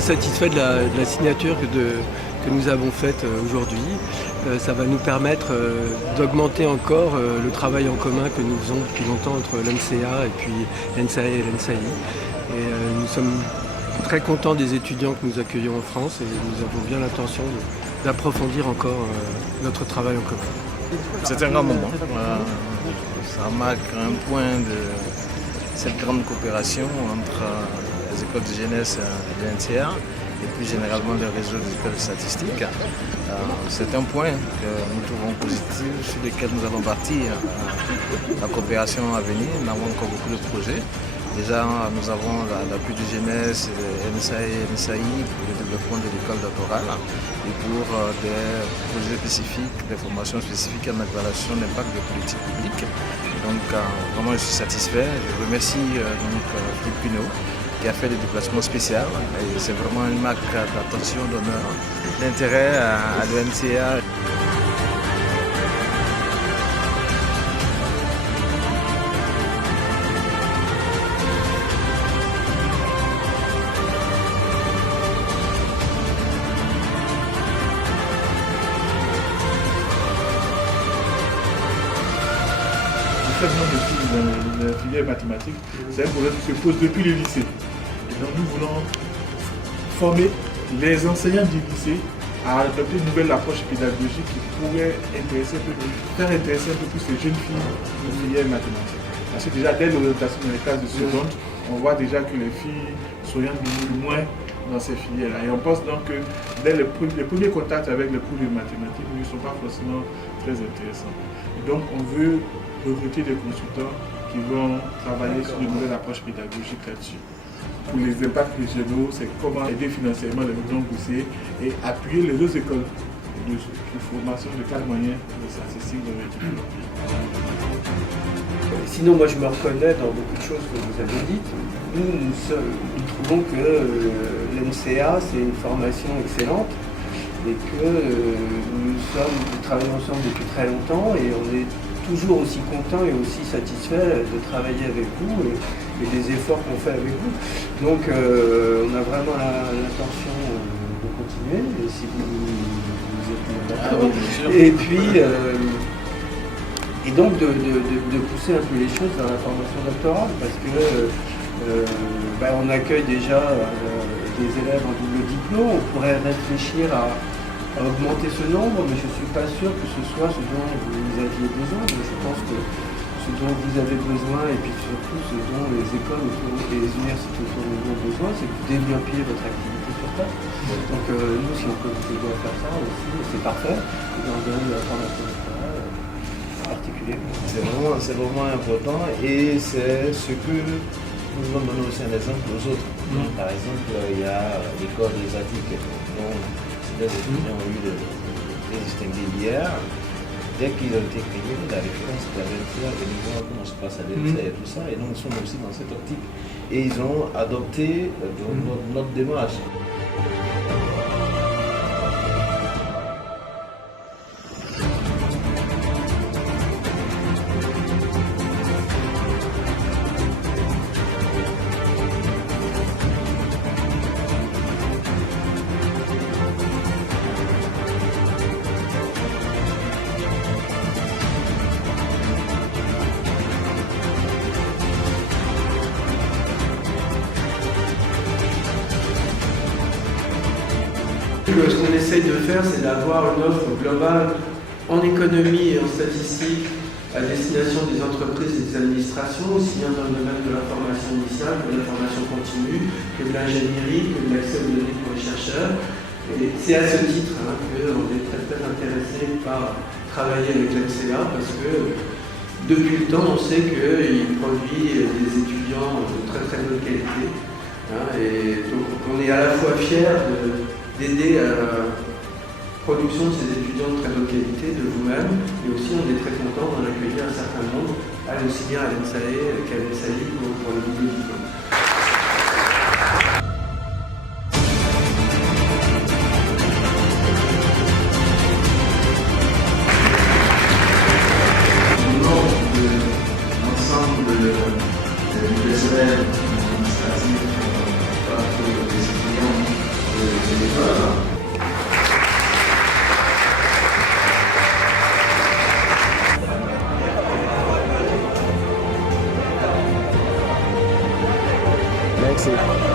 très satisfait de la signature que nous avons faite aujourd'hui. Ça va nous permettre d'augmenter encore le travail en commun que nous faisons depuis longtemps entre l'NCA et puis l'NSAE et l'NSAI. Et nous sommes très contents des étudiants que nous accueillons en France et nous avons bien l'intention d'approfondir encore notre travail en commun. C'est un grand moment. Ça marque un point de cette grande coopération entre les écoles de jeunesse de l'NCA et plus généralement le réseau des écoles statistiques. C'est un point que nous trouvons positif, sur lequel nous allons bâtir la coopération à venir. Nous avons encore beaucoup de projets. Déjà, nous avons l'appui de jeunesse, NSAE et NSAI pour le développement de l'école doctorale et pour des projets spécifiques, des formations spécifiques en évaluation d'impact des politiques publiques. Donc, vraiment, je suis satisfait. Je remercie Philippe Pinault qui a fait des déplacements spéciaux. Et c'est vraiment une marque d'attention, d'honneur, d'intérêt à l'NCA. Traitement de filles dans la filière mathématique, c'est un problème qui se pose depuis le lycée. Et donc nous voulons former les enseignants du lycée à adopter une nouvelle approche pédagogique qui pourrait faire intéresser un peu plus les jeunes filles aux filières mathématiques. Parce que déjà dès l'orientation dans les classes de seconde, on voit déjà que les filles s'orientent moins dans ces filières-là. Et on pense donc que dès les premiers contacts avec les cours de mathématiques ne sont pas forcément très intéressants. Et donc on veut recruter des consultants qui vont travailler sur de nouvelles approches pédagogiques là-dessus. Pour les impacts régionaux, c'est comment aider financièrement les régions boursiers et appuyer les autres écoles de formation de cadre moyen de statistiques dans les pays. Sinon, moi je me reconnais dans beaucoup de choses que vous avez dites. Nous trouvons que l'NCA c'est une formation excellente et que nous travaillons ensemble depuis très longtemps et on est toujours aussi content et aussi satisfait de travailler avec vous et des efforts qu'on fait avec vous. Donc on a vraiment l'intention de continuer, et si vous êtes d'accord. Et puis et donc de pousser un peu les choses dans la formation doctorale parce que on accueille déjà des élèves en double diplôme, on pourrait réfléchir à augmenter ce nombre, mais je ne suis pas sûr que ce soit ce dont vous aviez besoin. Donc je pense que ce dont vous avez besoin, et puis surtout ce dont les écoles et les universités autour de vous ont besoin, c'est que vous développiez votre activité sur place. Donc nous, si on peut vous aider à faire ça aussi, c'est parfait. Et dans le domaine de la formation doctorale, particulièrement. C'est vraiment important et c'est ce que nous voulons donner aussi un exemple aux autres. Donc, par exemple, il y a l'école des Attiques dont les étudiants ont eu des distingués hier. Dès qu'ils ont été créés, la référence était à l'NCA, venir voir comment se passe à l'NCA et tout ça. Et donc, ils sont aussi dans cette optique. Et ils ont adopté notre démarche. Ce qu'on essaye de faire, c'est d'avoir une offre globale en économie et en statistique à destination des entreprises et des administrations, aussi bien dans le domaine de la formation initiale que de la formation continue, que de l'ingénierie, que de l'accès aux données pour les chercheurs. Et c'est à ce titre qu'on est très très intéressé par travailler avec l'NCA parce que depuis le temps, on sait qu'il produit des étudiants de très très bonne qualité. Et donc on est à la fois fiers d'aider à la production de ces étudiants de très bonne qualité, de vous-même, et aussi on est très content d'en accueillir un certain nombre, aussi bien à l'NSAE qu'à l'NSAI pour le double diplôme. L'ensemble des élèves administratifs, des étudiants succès.